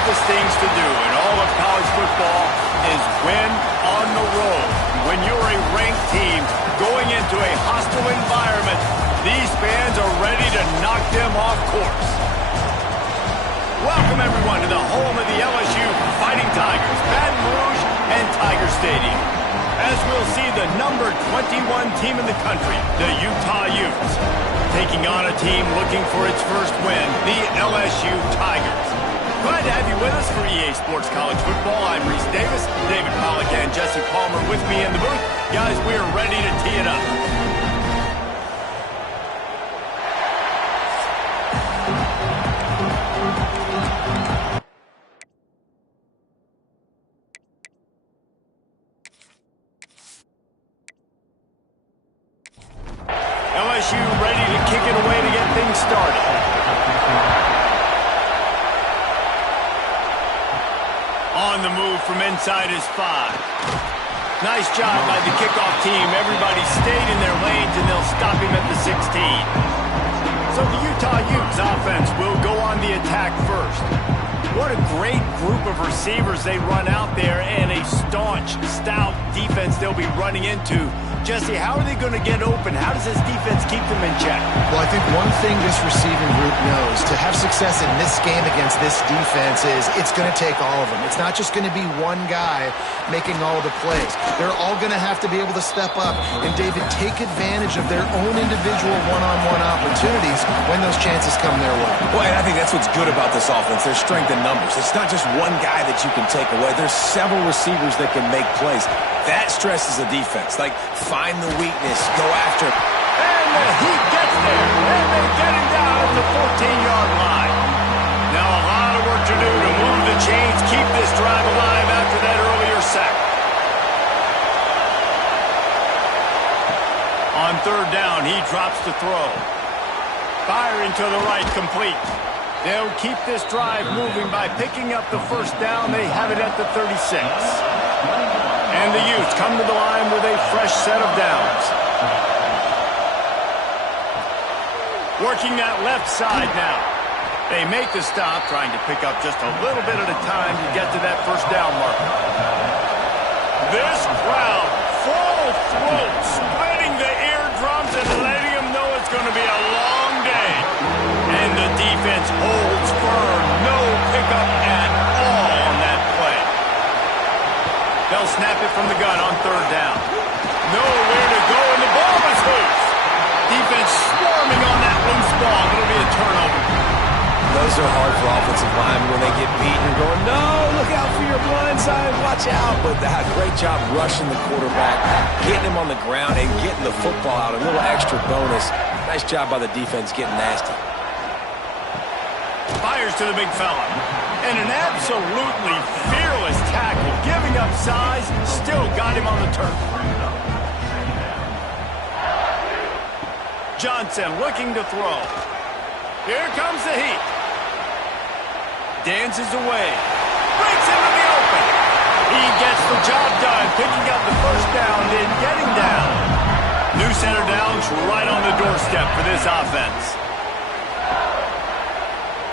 toughest things to do in all of college football is win on the road. When you're a ranked team going into a hostile environment, these fans are ready to knock them off course. Welcome, everyone, to the home of the LSU Fighting Tigers, Baton Rouge and Tiger Stadium. As we'll see the number 21 team in the country, the Utah Utes, taking on a team looking for its first win, the LSU Tigers. Glad to have you with us for EA Sports College Football. I'm Reese Davis, David Pollack, and Jesse Palmer with me in the booth. Guys, we are ready to tee it up. LSU ready to kick it away to get things started. On the move from inside his 5. Nice job by the kickoff team. Everybody stayed in their lanes, and they'll stop him at the 16. So the Utah Utes offense will go on the attack first. What a great group of receivers they run out there, and a staunch, stout defense they'll be running into. Jesse, how are they going to get open? How does this defense keep them in check? Well, I think one thing this receiving group knows, to have success in this game against this defense, is it's going to take all of them. It's not just going to be one guy making all of the plays. They're all going to have to be able to step up and, David, take advantage of their own individual one-on-one opportunities when those chances come their way. Well, and I think that's what's good about this offense, their strength in numbers. It's not just one guy that you can take away. There's several receivers that can make plays. That stresses the defense. Like, find the weakness, go after. And the Heat gets there, and they get him down at the 14-yard line. Now a lot of work to do to move the chains, keep this drive alive after that earlier sack. On third down, he drops to throw. Firing to the right, complete. They'll keep this drive moving by picking up the first down. They have it at the 36. And the Utes come to the line with a fresh set of downs. Working that left side now. They make the stop, trying to pick up just a little bit at a time to get to that first down marker. This crowd, full throat, splitting the eardrums and letting them know it's going to be a long day. And the defense holds firm. No pickup at all on that play. They'll snap it from the gun on third down. Nowhere to go, and the ball is loose. Defense swarming on that loose ball. It'll be a turnover. Those are hard for offensive linemen when they get beat. You're going, no, look out for your blind side, watch out. But they had a great job rushing the quarterback, getting him on the ground, and getting the football out. A little extra bonus. Nice job by the defense getting nasty. Fires to the big fella. And an absolutely fearless tackle. Giving up size, still got him on the turf. Johnson looking to throw. Here comes the Heat. Dances away. Breaks into the open. He gets the job done, picking up the first down, then getting down. New center downs right on the doorstep for this offense.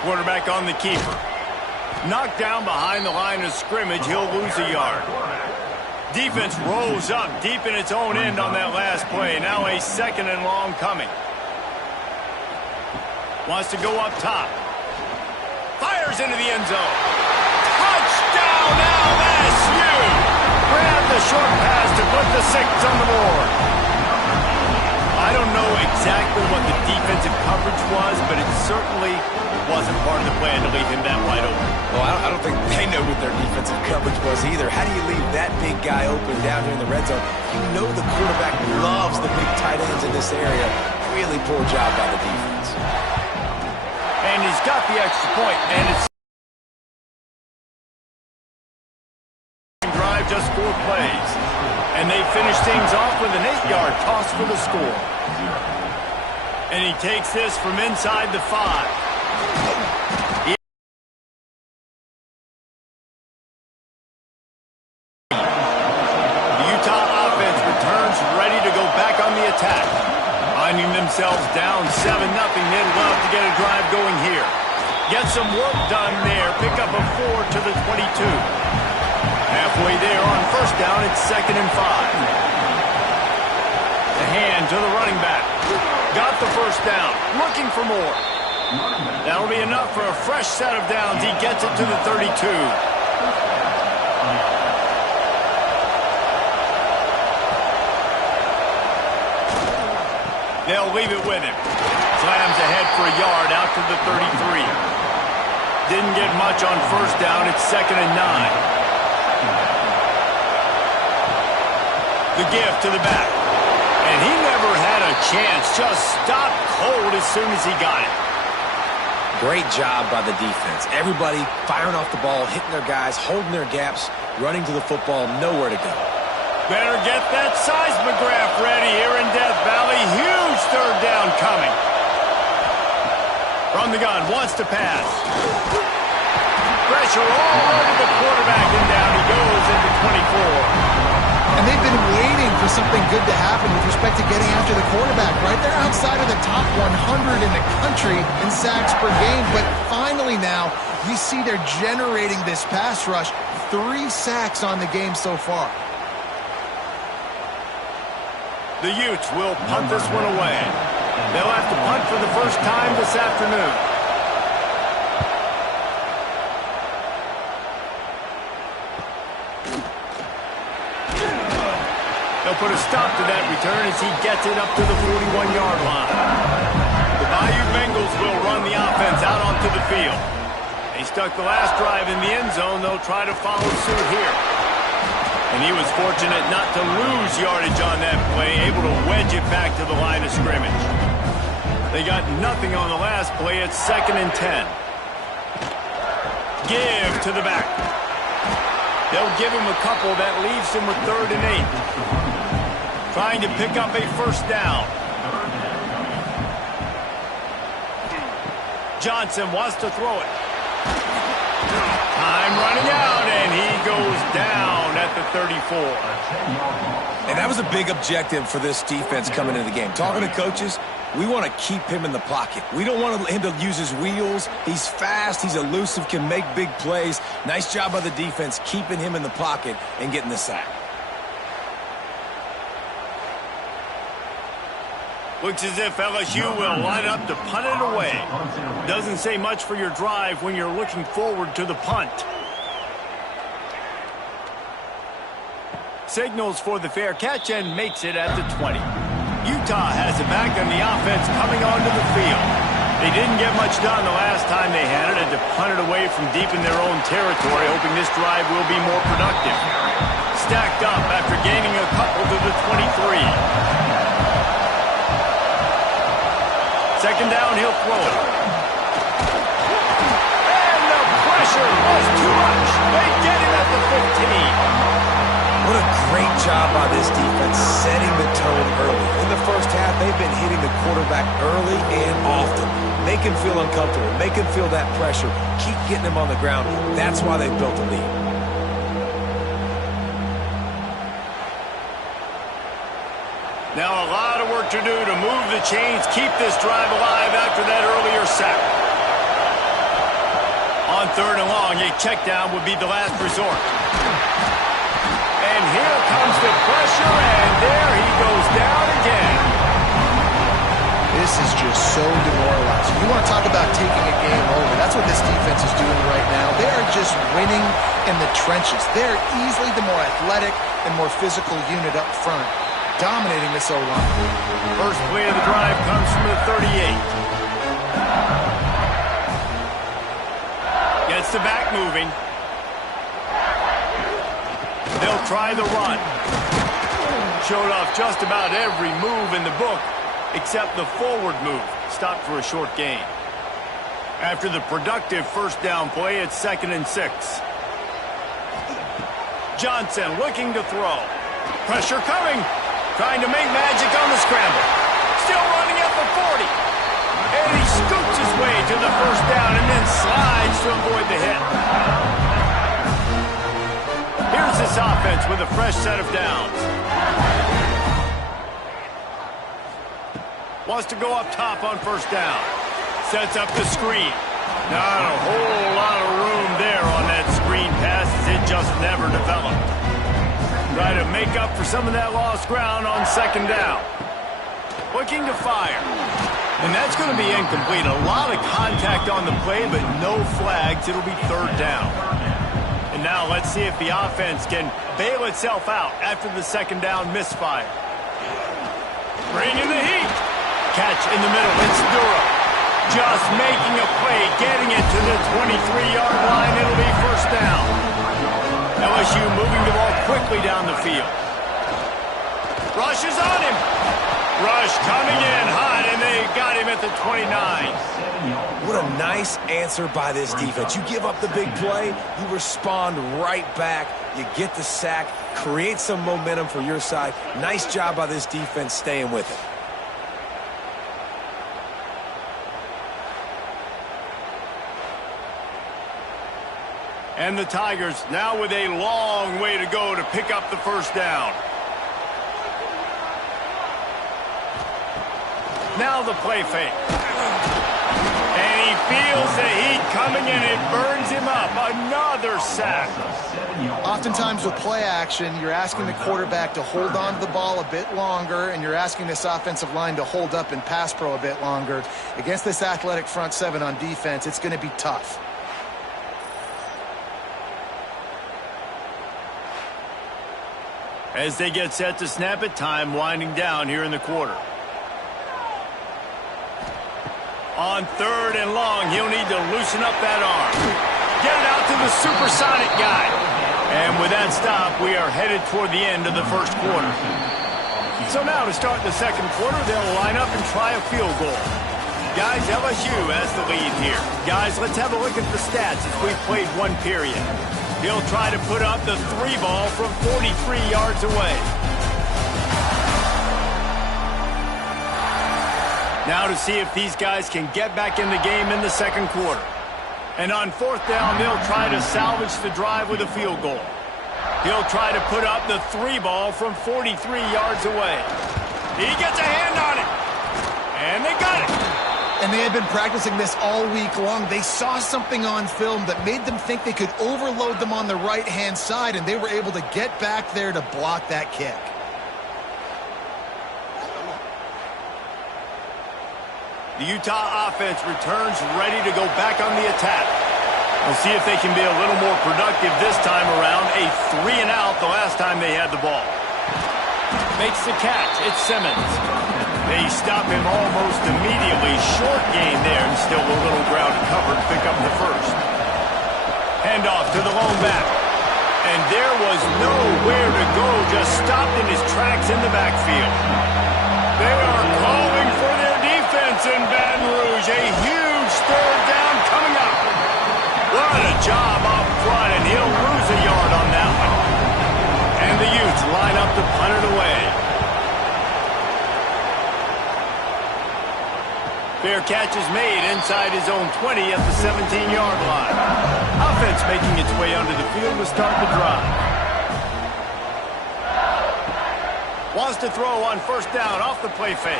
Quarterback on the keeper. Knocked down behind the line of scrimmage, he'll lose a yard. Defense rolls up deep in its own end on that last play. Now a second and long coming. Wants to go up top. Fires into the end zone. Touchdown LSU! Grab the short pass to put the 6 on the board. I don't know exactly what the defensive coverage was, but it certainly wasn't part of the plan to leave him that wide open. Well, I don't think they know what their defensive coverage was either. How do you leave that big guy open down here in the red zone? You know the quarterback loves the big tight ends in this area. Really poor job by the defense. And he's got the extra point, and it's drive just 4 plays. And they finish things off with an 8-yard toss for the score. And he takes this from inside the 5. Finding themselves down 7-0, they'd love to get a drive going here. Get some work done there. Pick up a 4 to the 22. Halfway there on first down, it's 2nd and 5. The hand to the running back. Got the first down. Looking for more. That'll be enough for a fresh set of downs. He gets it to the 32. They'll leave it with him. Slams ahead for a yard out to the 33. Didn't get much on first down. It's 2nd and 9. The give to the back. And he never had a chance. Just stopped cold as soon as he got it. Great job by the defense. Everybody firing off the ball, hitting their guys, holding their gaps, running to the football, nowhere to go. Better get that seismograph ready here in Death Valley. Huge third down coming. From the gun, wants to pass. Pressure all over the quarterback, and down he goes into 24. And they've been waiting for something good to happen with respect to getting after the quarterback, right? They're outside of the top 100 in the country in sacks per game, but finally now you see they're generating this pass rush. 3 sacks on the game so far. The Utes will punt this one away. They'll have to punt for the first time this afternoon. They'll put a stop to that return as he gets it up to the 41-yard line. The Bayou Bengals will run the offense out onto the field. They stuck the last drive in the end zone. They'll try to follow suit here. And he was fortunate not to lose yardage on that play, able to wedge it back to the line of scrimmage. They got nothing on the last play. It's 2nd and 10. Give to the back. They'll give him a couple. That leaves him with 3rd and 8. Trying to pick up a first down. Johnson wants to throw it. Time running out, and he goes down at the 34. And that was a big objective for this defense coming into the game. Talking to coaches, we want to keep him in the pocket. We don't want him to use his wheels. He's fast, he's elusive, can make big plays. Nice job by the defense keeping him in the pocket and getting the sack. Looks as if LSU will line up to punt it away. Doesn't say much for your drive when you're looking forward to the punt. Signals for the fair catch and makes it at the 20. Utah has it back on the offense coming onto the field. They didn't get much done the last time they had it, to punt it away from deep in their own territory, hoping this drive will be more productive. Stacked up after gaining a couple to the 23. 2nd down, he'll throw it. And the pressure was too much. They get him at the 15. What a great job by this defense setting the tone early. In the first half, they've been hitting the quarterback early and often. Make him feel uncomfortable. Make him feel that pressure. Keep getting him on the ground. That's why they've built a lead. Now a lot of work to do to move the chains, keep this drive alive after that earlier sack. On 3rd and long, a check down would be the last resort. And here comes the pressure, and there he goes down again. This is just so demoralizing. You want to talk about taking a game over. That's what this defense is doing right now. They are just winning in the trenches. They're easily the more athletic and more physical unit up front, dominating this O-line. First play of the drive comes from the 38. Gets the back moving. They'll try the run. Showed off just about every move in the book except the forward move. Stopped for a short gain. After the productive first down play, it's 2nd and 6. Johnson looking to throw. Pressure coming. Trying to make magic on the scramble. Still running at the 40. And he scoots his way to the first down and then slides to avoid the hit. Here's this offense with a fresh set of downs. Wants to go up top on first down. Sets up the screen. Not a whole lot of room there on that screen pass as it just never developed. Try to make up for some of that lost ground on second down. Looking to fire. And that's going to be incomplete. A lot of contact on the play, but no flags. It'll be third down. And now let's see if the offense can bail itself out after the second down misfire. Bring in the heat. Catch in the middle. It's Duro. Just making a play, getting it to the 23-yard line. It'll be first down. LSU moving the ball quickly down the field. Rush is on him. Rush coming in hot, and they got him at the 29. What a nice answer by this defense. You give up the big play, you respond right back, you get the sack, create some momentum for your side. Nice job by this defense staying with it. And the Tigers now with a long way to go to pick up the first down. Now the play fake. And he feels the heat coming in. It burns him up. Another sack. Oftentimes with play action, you're asking the quarterback to hold on to the ball a bit longer, and you're asking this offensive line to hold up in pass pro a bit longer. Against this athletic front seven on defense, it's going to be tough. As they get set to snap it, time winding down here in the quarter. On third and long, he'll need to loosen up that arm. Get it out to the supersonic guy. And with that stop, we are headed toward the end of the first quarter. So now to start the second quarter, they'll line up and try a field goal. Guys, LSU has the lead here. Guys, let's have a look at the stats as we've played one period. He'll try to put up the 3 ball from 43 yards away. Now to see if these guys can get back in the game in the second quarter. And on fourth down, they'll try to salvage the drive with a field goal. He'll try to put up the 3 ball from 43 yards away. He gets a hand on it. And they got it. And they had been practicing this all week long. They saw something on film that made them think they could overload them on the right-hand side, and they were able to get back there to block that kick. The Utah offense returns ready to go back on the attack. We'll see if they can be a little more productive this time around. A 3-and-out the last time they had the ball. Makes the catch. It's Simmons. They stop him almost immediately. Short gain there, and still a little ground to cover to pick up the first. Handoff to the lone back. And there was nowhere to go, just stopped in his tracks in the backfield. They are calling for their defense in Baton Rouge. A huge third down coming up. What a job up front, and he'll lose a yard on that one. And the Utes line up to punt it away. Fair catch is made inside his own 20 at the 17-yard line. Offense making its way onto the field to start the drive. Wants to throw on first down off the play fake.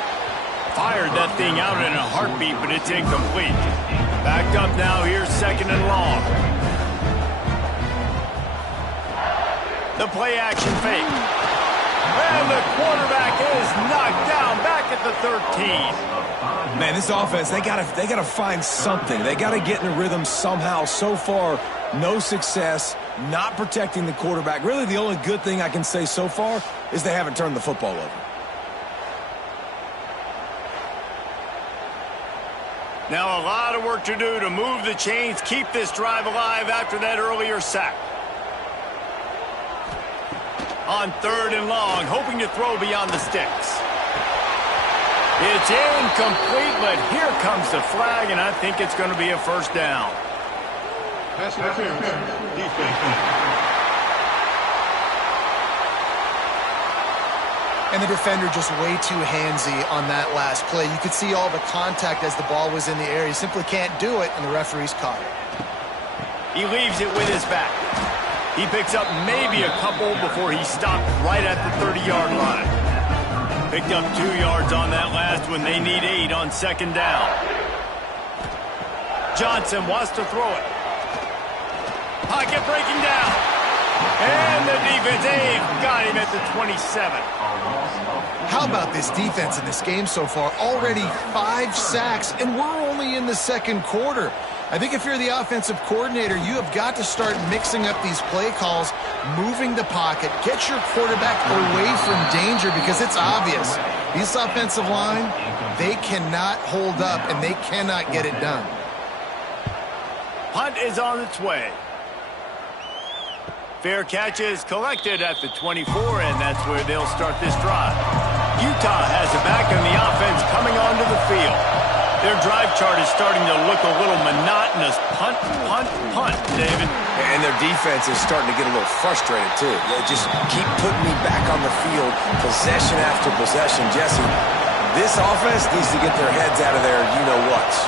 Fired that thing out in a heartbeat, but it's incomplete. Backed up now, here's second and long. The play action fake. And the quarterback is knocked down back at the 13. Man, this offense, they gotta find something. They gotta get in a rhythm somehow. So far, no success, not protecting the quarterback. Really, the only good thing I can say so far is they haven't turned the football over. Now a lot of work to do to move the chains, keep this drive alive after that earlier sack. On third and long, hoping to throw beyond the sticks. It's incomplete, but here comes the flag, and I think it's going to be a first down. Pass interference. Defense. And the defender just way too handsy on that last play. You could see all the contact as the ball was in the air. He simply can't do it, and the referee's caught it. He leaves it with his back. He picks up maybe a couple before he stopped right at the 30-yard line. Picked up 2 yards on that last one. They need 8 on second down. Johnson wants to throw it. Pocket breaking down. And the defense, they've got him at the 27. How about this defense in this game so far? Already 5 sacks, and we're only in the second quarter. I think if you're the offensive coordinator, you have got to start mixing up these play calls, moving the pocket, get your quarterback away from danger, because it's obvious. This offensive line, they cannot hold up, and they cannot get it done. Punt is on its way. Fair catch is collected at the 24, and that's where they'll start this drive. Utah has it back on the offense coming onto the field. Their drive chart is starting to look a little monotonous. Punt, punt, punt, David. And their defense is starting to get a little frustrated, too. They just keep putting me back on the field, possession after possession. Jesse, this offense needs to get their heads out of their you-know-whats.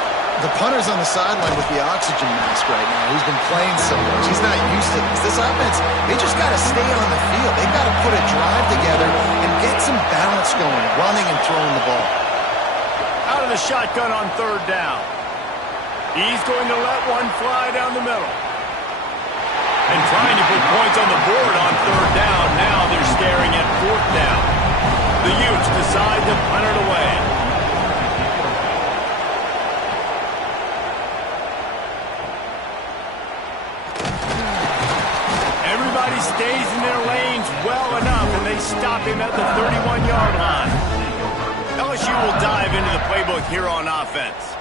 The punter's on the sideline with the oxygen mask right now. He's been playing so much. He's not used to this. This offense, they just got to stay on the field. They've got to put a drive together and get some balance going, running and throwing the ball. Out of the shotgun on third down. He's going to let one fly down the middle. And trying to put points on the board on third down. Now they're staring at fourth down. The Utes decide to punt it away. Everybody stays in their lanes well enough, and they stop him at the 31-yard line. LSU will dive into the playbook here on offense.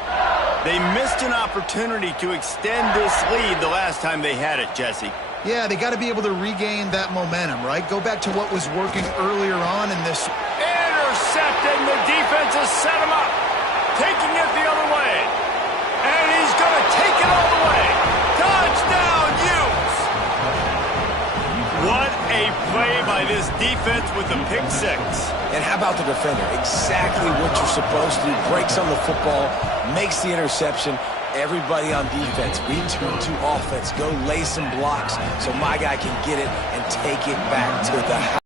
They missed an opportunity to extend this lead the last time they had it, Jesse. Yeah, they got to be able to regain that momentum, right? Go back to what was working earlier on in this. Intercepted, and the defense has set him up. Taking it the other way. And he's going to take it all the way. Touchdown, Utes! What a play by this defense with the pick six. And how about the defender? Exactly what you're supposed to do. Breaks on the football, makes the interception. Everybody on defense, return to offense. Go lay some blocks so my guy can get it and take it back to the house.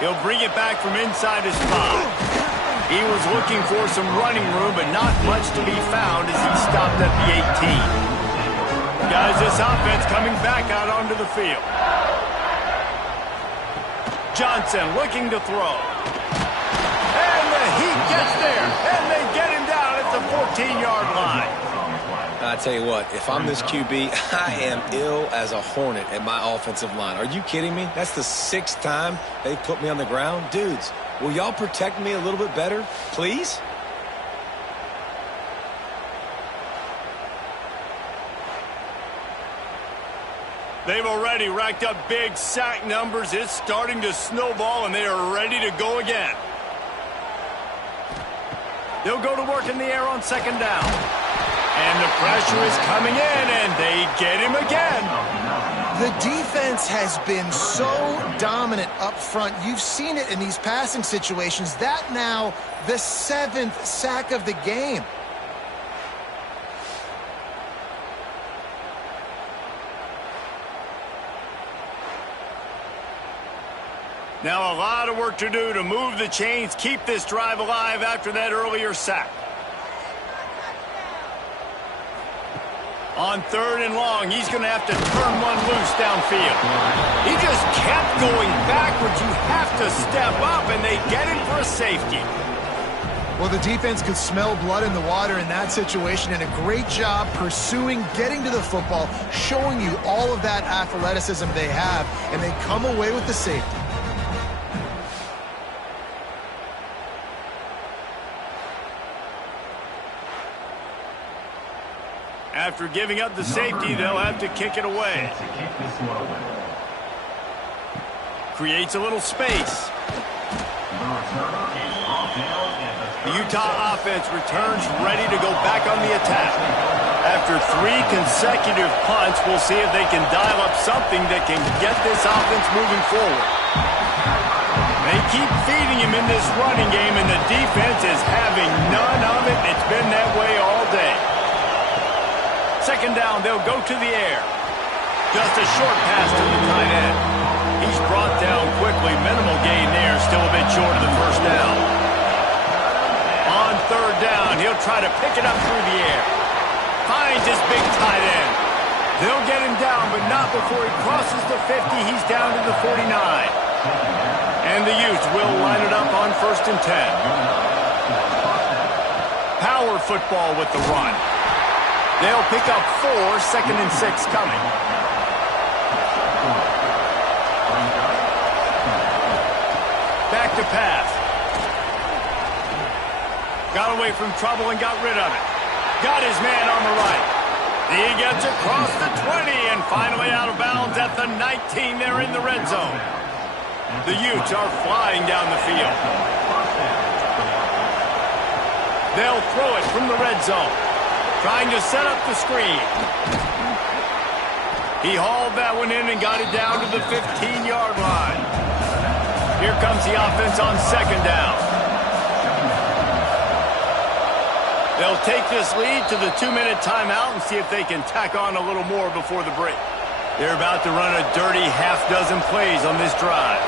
He'll bring it back from inside his 5. He was looking for some running room, but not much to be found as he stopped at the 18. Guys, this offense coming back out onto the field. Johnson looking to throw. And the Heat gets there, and they get him down at the 14-yard line. I tell you what, if I'm this QB, I am ill as a hornet at my offensive line. Are you kidding me? That's the 6th time they've put me on the ground. Dudes, will y'all protect me a little bit better, please? They've already racked up big sack numbers. It's starting to snowball, and they are ready to go again. They'll go to work in the air on second down. And the pressure is coming in, and they get him again. The defense has been so dominant up front. You've seen it in these passing situations. That now the 7th sack of the game. Now a lot of work to do to move the chains, keep this drive alive after that earlier sack. On third and long, he's going to have to turn one loose downfield. He just kept going backwards. You have to step up, and they get him for a safety. Well, the defense could smell blood in the water in that situation, and a great job pursuing, getting to the football, showing you all of that athleticism they have, and they come away with the safety. After giving up the safety, they'll have to kick it away. Creates a little space. The Utah offense returns ready to go back on the attack. After 3 consecutive punts, we'll see if they can dial up something that can get this offense moving forward. They keep feeding him in this running game, and the defense is having none of it. It's been that way all day. Second down, they'll go to the air. Just a short pass to the tight end. He's brought down quickly. Minimal gain there, still a bit short of the first down. On He'll try to pick it up through the air. Finds his big tight end. They'll get him down, but not before he crosses the 50. He's down to the 49. And the Utes will line it up on 1st and 10. Power football with the run. They'll pick up 4, 2nd and 6 coming. Back to pass. Got away from trouble and got rid of it. Got his man on the right. He gets across the 20 and finally out of bounds at the 19. They're in the red zone. The Utes are flying down the field. They'll throw it from the red zone. Trying to set up the screen. He hauled that one in and got it down to the 15-yard line. Here comes the offense on 2nd down. They'll take this lead to the 2-minute timeout and see if they can tack on a little more before the break. They're about to run a dirty half-dozen plays on this drive.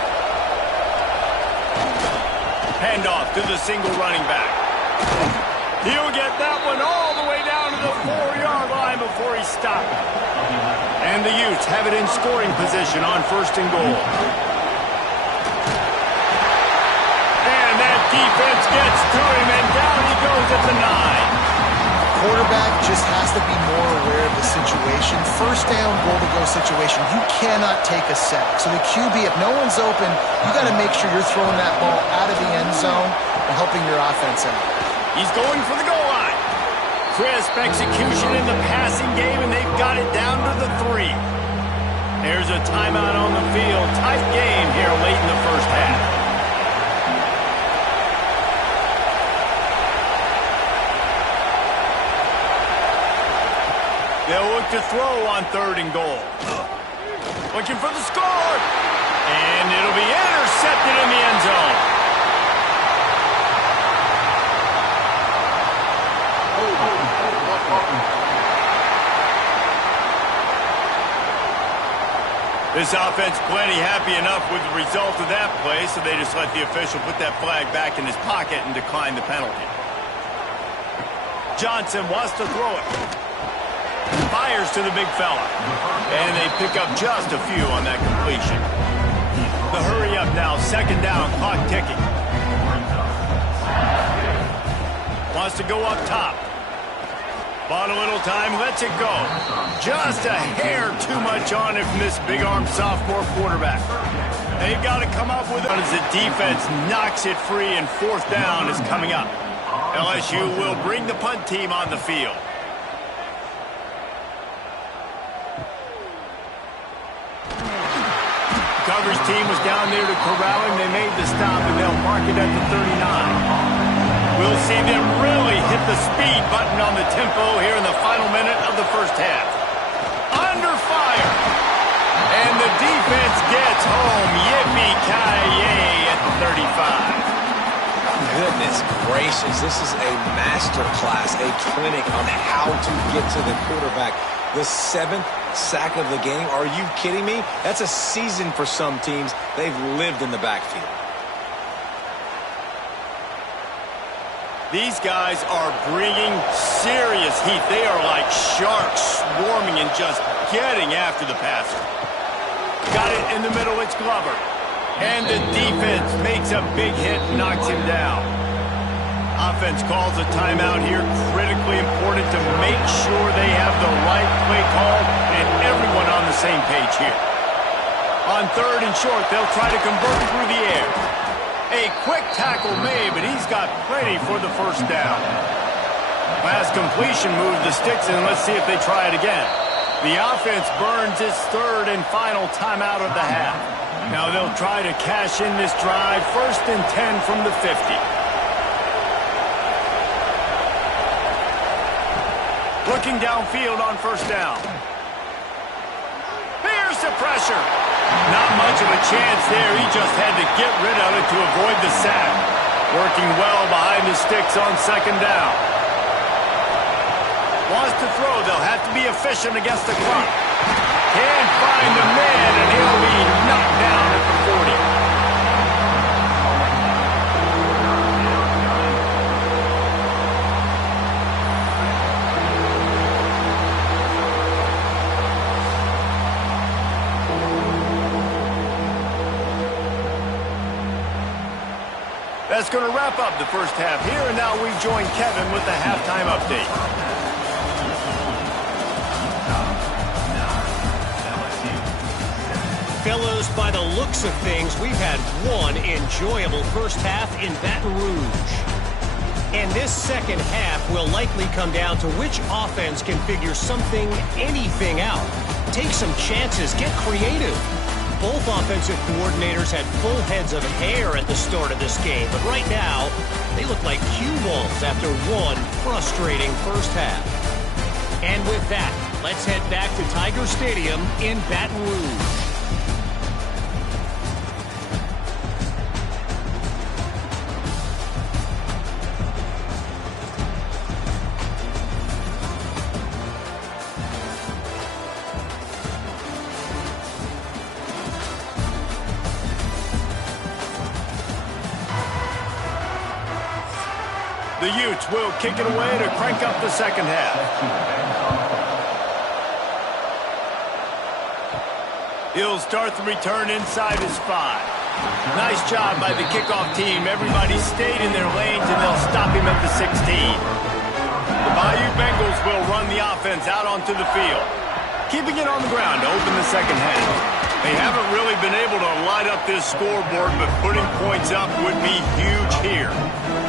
Handoff to the single running back. He'll get that one all the way down to the 4-yard line before he stopped. And the Utes have it in scoring position on 1st and goal. And that defense gets to him, and down he goes at the 9. Quarterback just has to be more aware of the situation. 1st down, goal-to-go situation. You cannot take a sack. So the QB, if no one's open, you got to make sure you're throwing that ball out of the end zone and helping your offense out. He's going for the goal line. Crisp execution in the passing game, and they've got it down to the 3. There's a timeout on the field. Tight game here late in the 1st half. They'll look to throw on 3rd and goal. Looking for the score. And it'll be intercepted in the end zone. This offense plenty happy enough with the result of that play, so they just let the official put that flag back in his pocket and decline the penalty. Johnson wants to throw it. Fires to the big fella. And they pick up just a few on that completion. The hurry up now, 2nd down, clock ticking. Wants to go up top. Bought a little time, lets it go. Just a hair too much on it from this big-armed sophomore quarterback. They've got to come up with it as the defense knocks it free, and 4th down is coming up. LSU will bring the punt team on the field. Coverage team was down there to corral him. They made the stop, and they'll mark it at the 39. We'll see them really hit the speed button on the tempo here in the final minute of the 1st half. Under fire. And the defense gets home. Yippee-ki-yay at the 35. Goodness gracious, this is a master class, a clinic on how to get to the quarterback. The 7th sack of the game. Are you kidding me? That's a season for some teams. They've lived in the backfield. These guys are bringing serious heat. They are like sharks swarming and just getting after the passer. Got it in the middle, it's Glover. And the defense makes a big hit, knocks him down. Offense calls a timeout here. Critically important to make sure they have the right play call and everyone on the same page here. On 3rd and short, they'll try to convert through the air. A quick tackle made, but he's got plenty for the 1st down. Last completion moved the sticks, and let's see if they try it again. The offense burns its 3rd and final timeout of the half. Now they'll try to cash in this drive. 1st and 10 from the 50. Looking downfield on 1st down. Here's the pressure. Not much of a chance there. He just had to get rid of it to avoid the sack. Working well behind the sticks on 2nd down. Wants to throw. They'll have to be efficient against the clock. Can't find the man, and he'll be knocked down at the 40. That's going to wrap up the first half here, and now we join Kevin with the halftime update. Fellas, by the looks of things, we've had one enjoyable first half in Baton Rouge. And this second half will likely come down to which offense can figure something, anything out. Take some chances, get creative. Both offensive coordinators had full heads of hair at the start of this game, but right now, they look like cue balls after one frustrating first half. And with that, let's head back to Tiger Stadium in Baton Rouge. The Utes will kick it away to crank up the second half. He'll start the return inside his 5. Nice job by the kickoff team. Everybody stayed in their lanes, and they'll stop him at the 16. The Bayou Bengals will run the offense out onto the field, keeping it on the ground to open the second half. They haven't really been able to light up this scoreboard, but putting points up would be huge here.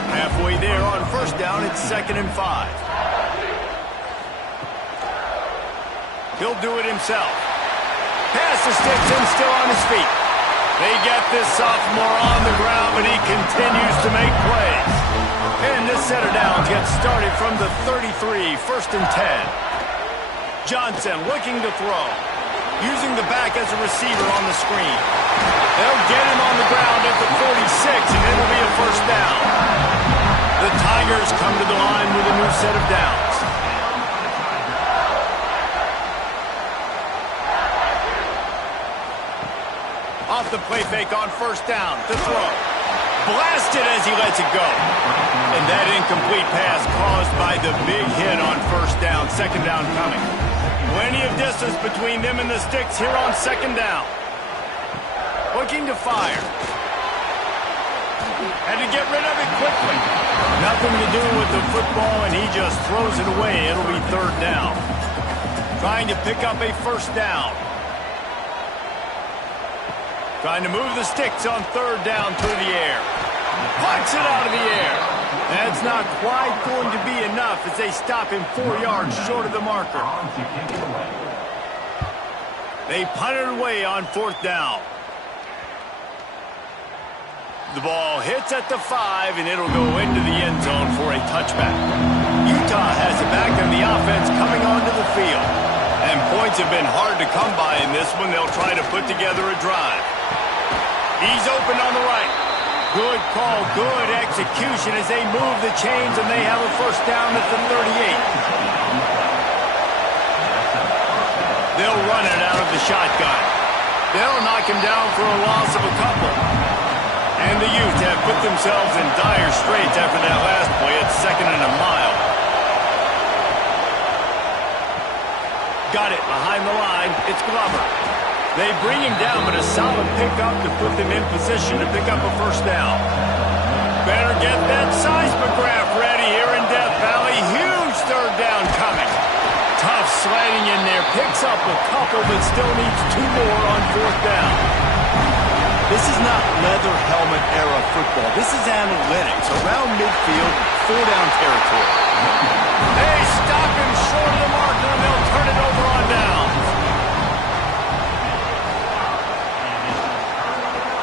Halfway there on first down, it's 2nd and 5. He'll do it himself. Pass to Stetson, still on his feet. They get this sophomore on the ground, but he continues to make plays. And this set of downs gets started from the 33, 1st and 10. Johnson looking to throw, using the back as a receiver on the screen. They'll get him on the ground at the 46, and it'll be a first down. The Tigers come to the line with a new set of downs. Off the play fake on first down to throw. Blasted as he lets it go. And that incomplete pass caused by the big hit on first down. Second down coming. Plenty of distance between them and the sticks here on second down. Looking to fire. Had to get rid of it quickly. Nothing to do with the football, and he just throws it away. It'll be third down. Trying to pick up a first down. Trying to move the sticks on third down through the air. Punts it out of the air. That's not quite going to be enough as they stop him 4 yards short of the marker. They punt it away on fourth down. The ball hits at the 5, and it'll go into the end zone for a touchback. Utah has it back, and the offense coming onto the field. And points have been hard to come by in this one. They'll try to put together a drive. He's open on the right. Good call, good execution as they move the chains, and they have a first down at the 38. They'll run it out of the shotgun. They'll knock him down for a loss of a couple. And the Utes have put themselves in dire straits after that last play. It's 2nd and a mile. Got it behind the line. It's Glover. They bring him down, but a solid pickup to put them in position to pick up a first down. Better get that seismograph ready here in Death Valley. Huge third down coming. Tough sliding in there. Picks up a couple, but still needs 2 more on fourth down. This is not leather helmet era football. This is analytics. Around midfield, 4-down territory. They stop him short of the marker, and they'll turn it over on downs.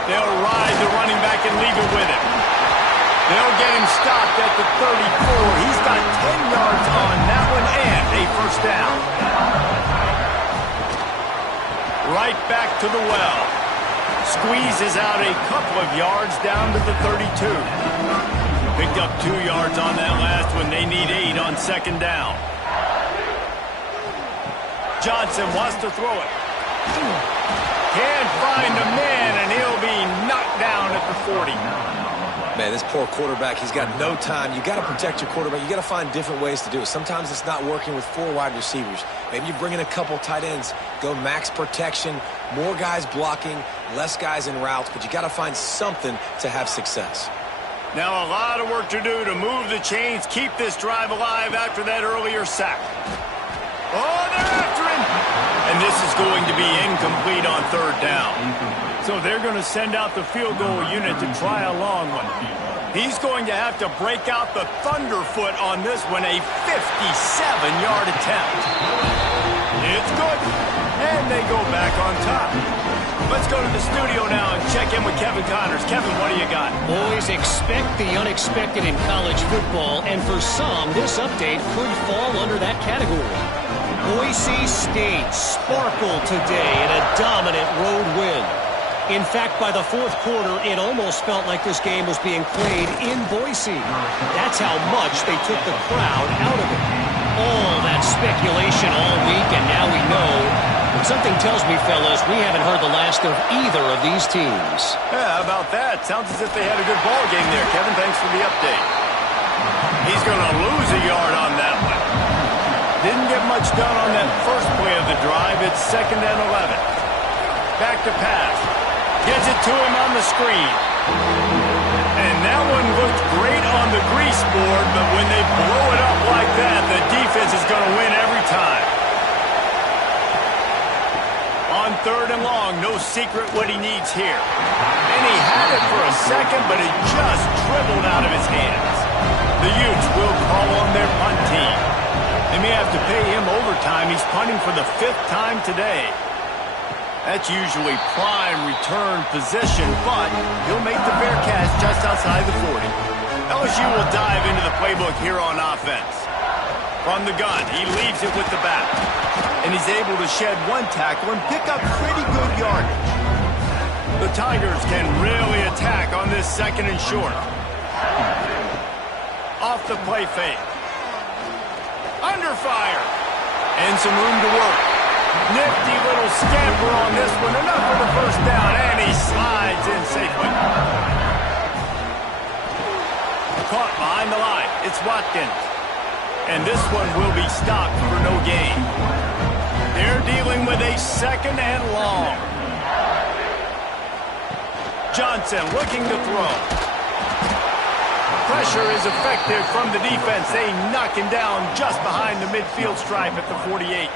They'll ride the running back and leave it with him. They'll get him stopped at the 34. He's got 10 yards on that one and a first down. Right back to the well. Squeezes out a couple of yards down to the 32. Picked up 2 yards on that last one. They need 8 on second down. Johnson wants to throw it. Can't find a man, and he'll be knocked down at the 40. Man, this poor quarterback, he's got no time. You got to protect your quarterback. You got to find different ways to do it. Sometimes it's not working with 4 wide receivers. Maybe you bring in a couple tight ends, go max protection, more guys blocking, less guys in routes, but you got to find something to have success. Now a lot of work to do to move the chains, keep this drive alive after that earlier sack. Oh, they're after him! And this is going to be incomplete on third down. So they're going to send out the field goal unit to try a long one. He's going to have to break out the thunderfoot on this one, a 57-yard attempt. It's good. And they go back on top. Let's go to the studio now and check in with Kevin Connors. Kevin, what do you got? Boys, expect the unexpected in college football, and for some, this update could fall under that category. Boise State sparkled today in a dominant road win. In fact, by the fourth quarter, it almost felt like this game was being played in Boise. That's how much they took the crowd out of it. All that speculation all week, and now we know. But something tells me, fellas, we haven't heard the last of either of these teams. Yeah, how about that? Sounds as if they had a good ball game there. Kevin, thanks for the update. He's going to lose a yard on that one. Didn't get much done on that first play of the drive. It's 2nd and 11. Back to pass. Gets it to him on the screen. And that one looked great on the grease board, but when they blow it up like that, the defense is going to win every time. On 3rd and long, no secret what he needs here. And he had it for a second, but it just dribbled out of his hands. The Utes will call on their punt team. They may have to pay him overtime. He's punting for the 5th time today. That's usually prime return position, but he'll make the fair catch just outside the 40. LSU will dive into the playbook here on offense. From the gun, he leaves it with the back. And he's able to shed one tackle and pick up pretty good yardage. The Tigers can really attack on this 2nd and short. Off the play fake. Under fire. And some room to work. Nifty little scamper on this one. Enough for the first down. And he slides in safely. Caught behind the line. It's Watkins. And this one will be stopped for no gain. They're dealing with a 2nd and long. Johnson looking to throw. Pressure is effective from the defense. They knock him down just behind the midfield stripe at the 48.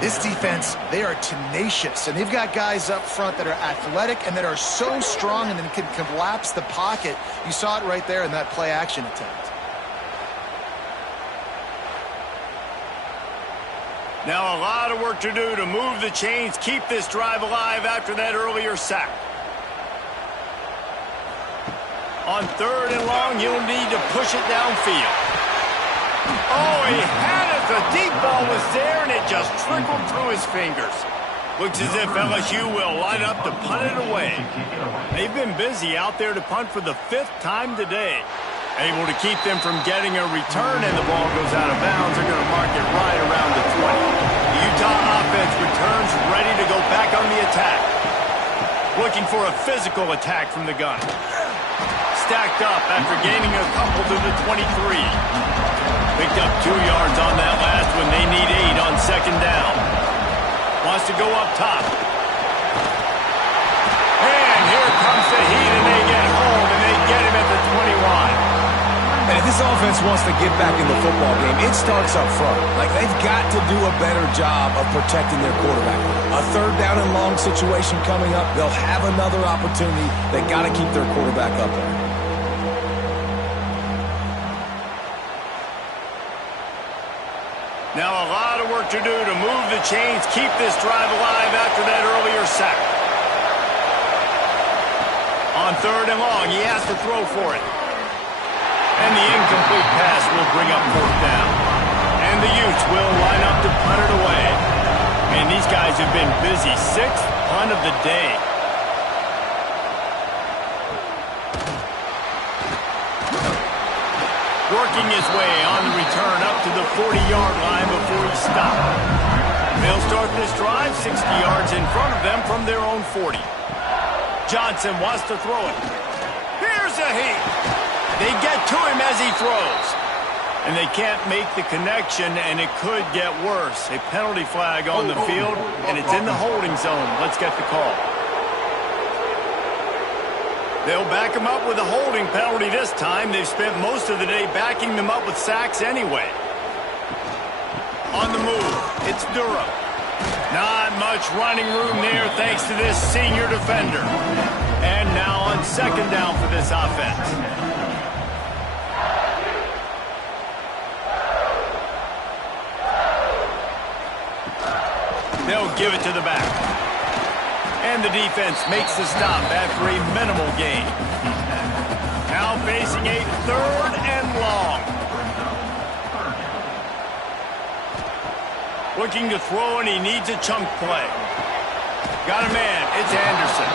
This defense, they are tenacious, and they've got guys up front that are athletic and that are so strong and then can collapse the pocket. You saw it right there in that play-action attempt. Now a lot of work to do to move the chains, keep this drive alive after that earlier sack. On 3rd and long, you'll need to push it downfield. Oh, he had it. The deep ball was there, and it just trickled through his fingers. Looks as if LSU will line up to punt it away. They've been busy out there to punt for the 5th time today. Able to keep them from getting a return, and the ball goes out of bounds. They're going to mark it right around the 20. The Utah offense returns ready to go back on the attack. Looking for a physical attack from the gun. Stacked up after gaining a couple to the 23. Picked up 2 yards on that last one. They need 8 on 2nd down. Wants to go up top. And here comes the heat, and they get home, and they get him at the 21. And if this offense wants to get back in the football game, it starts up front. Like, they've got to do a better job of protecting their quarterback. A 3rd down and long situation coming up. They'll have another opportunity. They got to keep their quarterback up there. Now a lot of work to do to move the chains, keep this drive alive after that earlier sack. On 3rd and long, he has to throw for it. And the incomplete pass will bring up 4th down. And the Utes will line up to punt it away. And these guys have been busy. 6th punt of the day. Working his way on the return up to the 40-yard line before he stopped. They'll start this drive 60 yards in front of them from their own 40. Johnson wants to throw it. Here's a heat. They get to him as he throws. And they can't make the connection, and it could get worse. A penalty flag on the field, and it's in the holding zone. Let's get the call. They'll back him up with a holding penalty this time. They've spent most of the day backing them up with sacks anyway. On the move, it's Durham. Not much running room there thanks to this senior defender. And now on second down for this offense. They'll give it to the back. And the defense makes the stop after a minimal gain. Now facing a third and long. Looking to throw, and he needs a chunk play. Got a man. It's Anderson.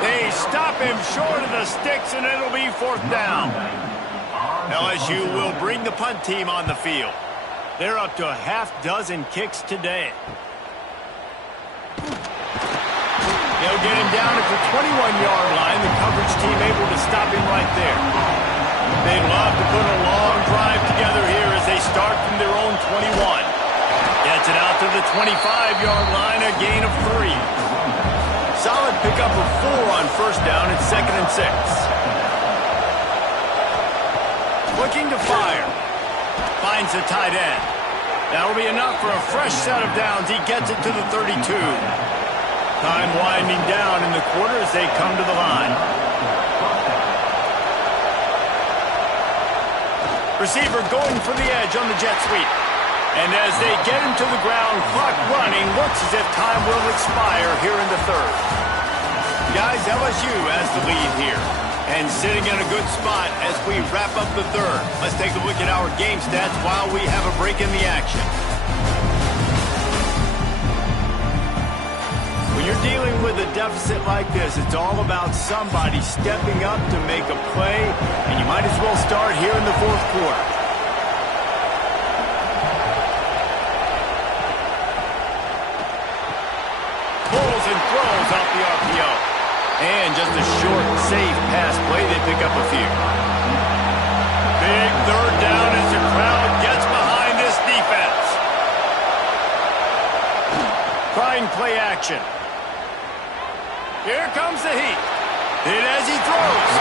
They stop him short of the sticks, and it'll be fourth down. LSU will bring the punt team on the field. They're up to a half dozen kicks today. They'll get him down at the 21-yard line. The coverage team able to stop him right there. They'd love to put a long drive together here as they start from their own 21. Gets it out to the 25-yard line, a gain of 3. Solid pickup of 4 on first down at 2nd and 6. Looking to fire. Finds the tight end. That'll be enough for a fresh set of downs. He gets it to the 32. Time winding down in the quarter as they come to the line. Receiver going for the edge on the jet sweep. And as they get him to the ground, clock running, looks as if time will expire here in the third. Guys, LSU has the lead here. And sitting in a good spot as we wrap up the third. Let's take a look at our game stats while we have a break in the action. When you're dealing with a deficit like this, it's all about somebody stepping up to make a play, and you might as well start here in the fourth quarter. Pulls and throws off the RPO. And just a short, safe pass play, they pick up a few. Big third down as the crowd gets behind this defense. Trying play action. Here comes the heat. And as he throws,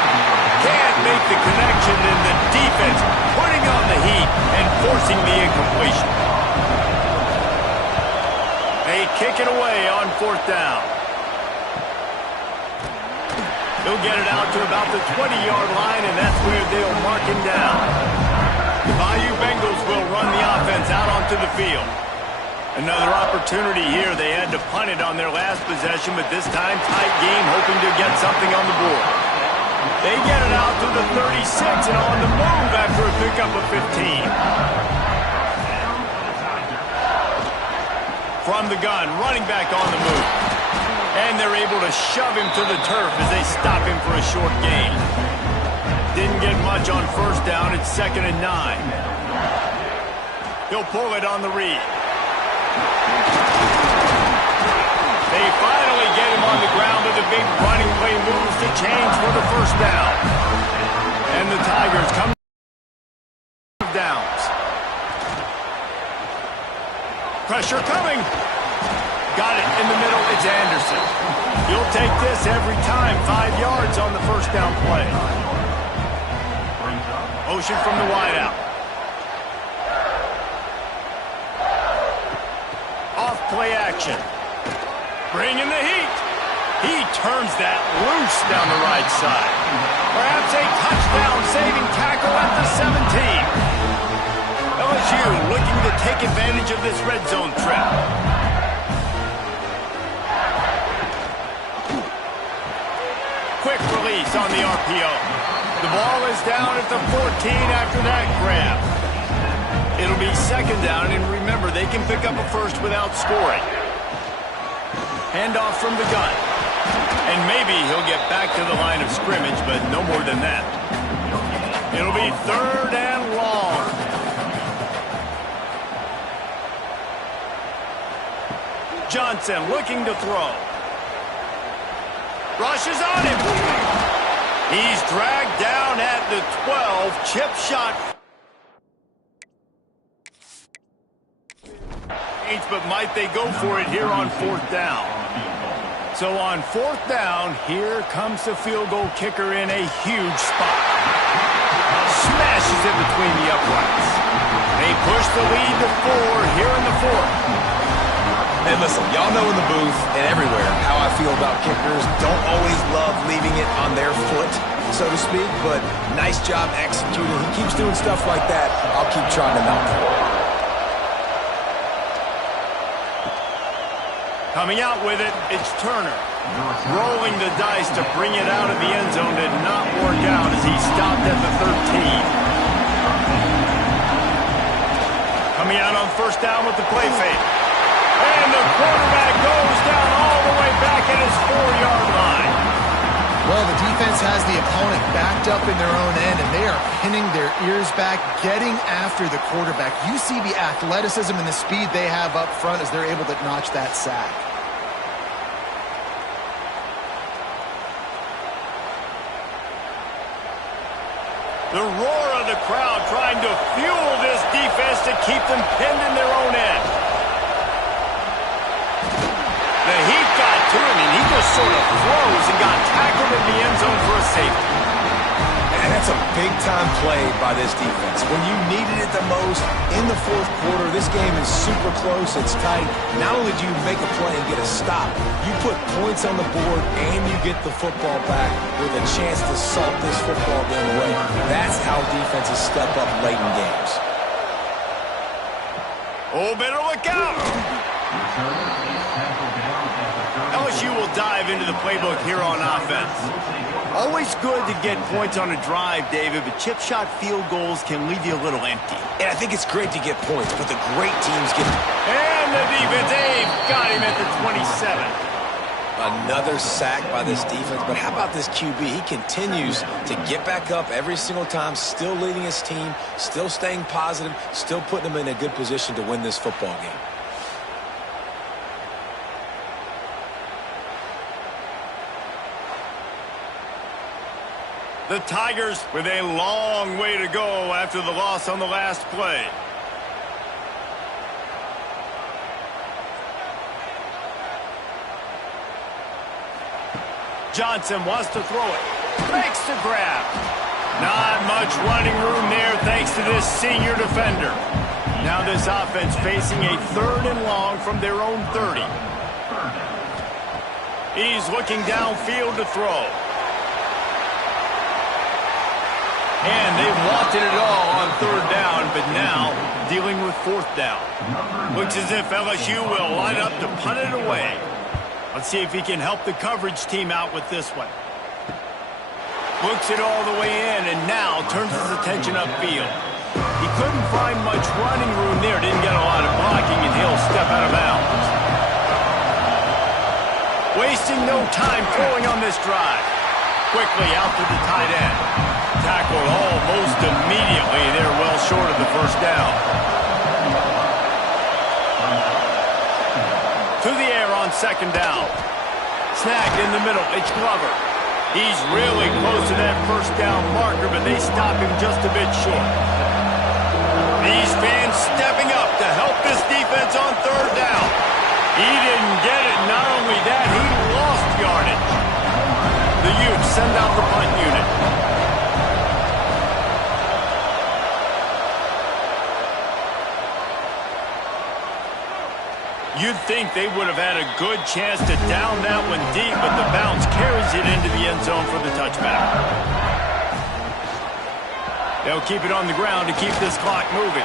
can't make the connection, and the defense putting on the heat and forcing the incompletion. They kick it away on fourth down. He'll get it out to about the 20-yard line, and that's where they'll mark him down. The Bayou Bengals will run the offense out onto the field. Another opportunity here. They had to punt it on their last possession, but this time tight game, hoping to get something on the board. They get it out to the 36 and on the move after a pickup of 15. From the gun, running back on the move. And they're able to shove him to the turf as they stop him for a short gain. Didn't get much on first down. It's 2nd and 9. He'll pull it on the read. They finally get him on the ground with a big running play moves to change for the first down. And the Tigers come downs. Pressure coming. Got it in the middle. It's Anderson. You'll take this every time. 5 yards on the first down play. Motion from the wideout. Off play action. Bringing the heat. He turns that loose down the right side. Perhaps a touchdown-saving tackle at the 17. LSU looking to take advantage of this red zone trap. Quick release on the RPO. The ball is down at the 14 after that grab. It'll be 2nd down, and remember, they can pick up a first without scoring. Handoff from the gun. And maybe he'll get back to the line of scrimmage, but no more than that. It'll be 3rd and long. Johnson looking to throw. Rushes on him. He's dragged down at the 12. Chip shot. But might they go for it here on 4th down? So on 4th down, here comes the field goal kicker in a huge spot. Smashes it between the uprights. They push the lead to 4 here in the 4th. And listen, y'all know in the booth and everywhere how I feel about kickers. Don't always love leaving it on their foot, so to speak, but nice job executing. He keeps doing stuff like that. I'll keep trying to knock him. Coming out with it, it's Turner. Rolling the dice to bring it out of the end zone did not work out as he stopped at the 13. Coming out on 1st down with the play fake. And the quarterback goes down all the way back at his 4-yard line. Well, the defense has the opponent backed up in their own end, and they are pinning their ears back, getting after the quarterback. You see the athleticism and the speed they have up front as they're able to notch that sack. The roar of the crowd trying to fuel this defense to keep them pinned in their own end. The heat got to him, and he just sort of froze and got tackled in the end zone for a safety. And that's a big-time play by this defense. When you needed it the most in the 4th quarter, this game is super close, it's tight. Not only do you make a play and get a stop, you put points on the board and you get the football back with a chance to salt this football game away. That's how defenses step up late in games. Oh, better look out! LSU will dive into the playbook here on offense. Always good to get points on a drive, David, but chip shot field goals can leave you a little empty. And I think it's great to get points, but the great teams get... And the defense, they've got him at the 27. Another sack by this defense, but how about this QB? He continues to get back up every single time, still leading his team, still staying positive, still putting him in a good position to win this football game. The Tigers with a long way to go after the loss on the last play. Johnson wants to throw it. Makes the grab. Not much running room there thanks to this senior defender. Now this offense facing a 3rd and long from their own 30. He's looking downfield to throw. And they wanted it all on 3rd down, but now dealing with 4th down. Looks as if LSU will line up to punt it away. Let's see if he can help the coverage team out with this one. Looks it all the way in, and now turns his attention upfield. He couldn't find much running room there, didn't get a lot of blocking, and he'll step out of bounds. Wasting no time throwing on this drive. Quickly out to the tight end. Tackled almost immediately. They're well short of the 1st down. To the air on 2nd down. Snagged in the middle. It's Glover. He's really close to that 1st down marker, but they stop him just a bit short. These fans stepping up to help this defense on 3rd down. He didn't get it. Not only that, he lost yardage. The Utes send out the punt unit. You'd think they would have had a good chance to down that one deep, but the bounce carries it into the end zone for the touchback. They'll keep it on the ground to keep this clock moving.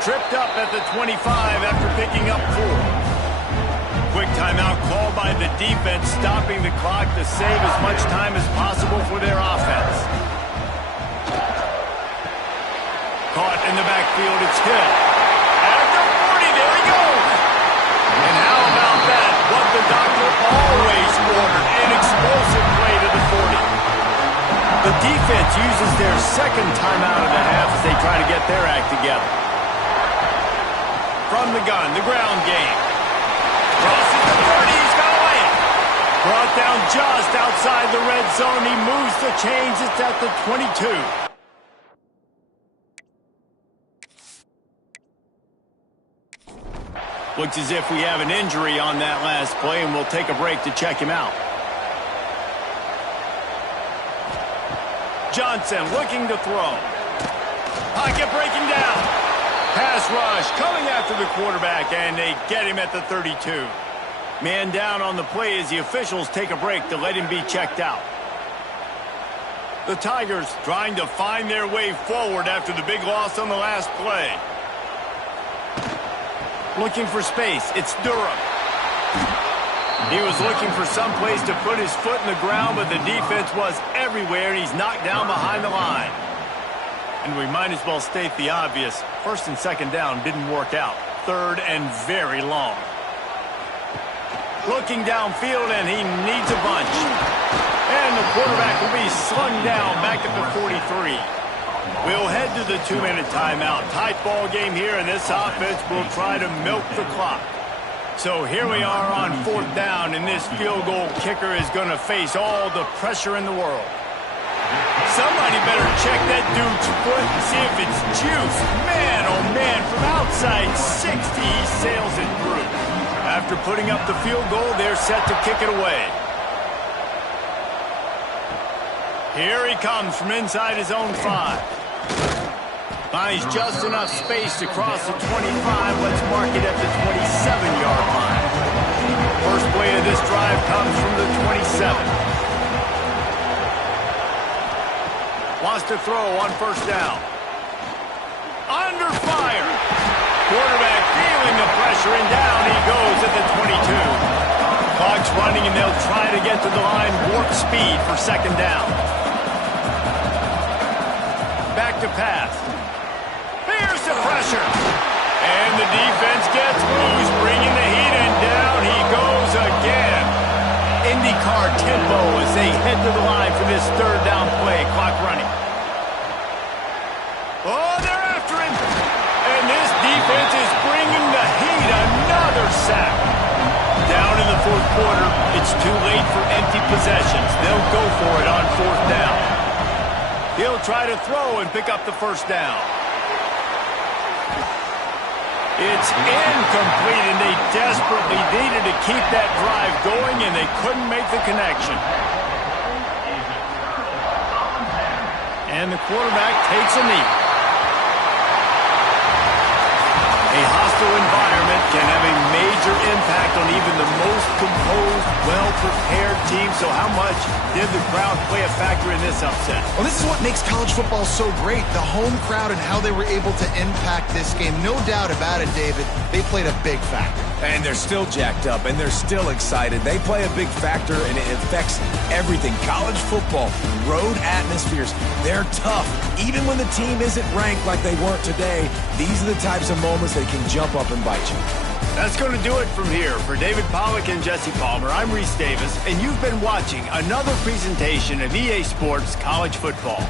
Tripped up at the 25 after picking up 4. Quick timeout called by the defense, stopping the clock to save as much time as possible for their offense. Caught in the backfield, it's Hill. At the 40, there he goes. And how about that? What the doctor always ordered, an explosive play to the 40. The defense uses their 2nd timeout of the half as they try to get their act together. From the gun, the ground game. Crosses the 30, he's got a lane. Brought down just outside the red zone. He moves the chains, it's at the 22. Looks as if we have an injury on that last play, and we'll take a break to check him out. Johnson looking to throw. Pocket breaking down. Pass rush coming after the quarterback, and they get him at the 32. Man down on the play as the officials take a break to let him be checked out. The Tigers trying to find their way forward after the big loss on the last play. Looking for space. It's Durham. He was looking for some place to put his foot in the ground, but the defense was everywhere, and he's knocked down behind the line. And we might as well state the obvious. First and second down didn't work out. Third and very long. Looking downfield, and he needs a bunch. And the quarterback will be slung down back at the 43. We'll head to the 2-minute timeout. Tight ball game here, and this offense will try to milk the clock. So here we are on 4th down, and this field goal kicker is going to face all the pressure in the world. Somebody better check that dude's foot and see if it's juice. Man, oh man, from outside 60, he sails it through. After putting up the field goal, they're set to kick it away. Here he comes from inside his own 5. Finds just enough space to cross the 25. Let's mark it at the 27-yard line. First play of this drive comes from the 27. Wants to throw on 1st down. Under fire. Quarterback feeling the pressure, and down he goes at the 22. Clock's running, and they'll try to get to the line warp speed for 2nd down. Back to pass. Here's the pressure. And the defense gets loose, bringing the heat, and down he goes again. IndyCar tempo as they head to the line for this 3rd down play. Clock running. Oh, they're after him. And this defense is bringing the heat. Another sack. Down in the 4th quarter, it's too late for empty possessions. They'll go for it on 4th down. He'll try to throw and pick up the 1st down. It's incomplete, and they desperately needed to keep that drive going, and they couldn't make the connection. And the quarterback takes a knee. A hostile environment can have a major impact on even the most composed, well-prepared team. So how much did the crowd play a factor in this upset? Well, this is what makes college football so great. The home crowd and how they were able to impact this game. No doubt about it, David. They played a big factor. And they're still jacked up, and they're still excited. They play a big factor, and it affects everything. College football, road atmospheres, they're tough. Even when the team isn't ranked like they weren't today, these are the types of moments that can jump up and bite you. That's going to do it from here. For David Pollack and Jesse Palmer, I'm Reese Davis, and you've been watching another presentation of EA Sports College Football.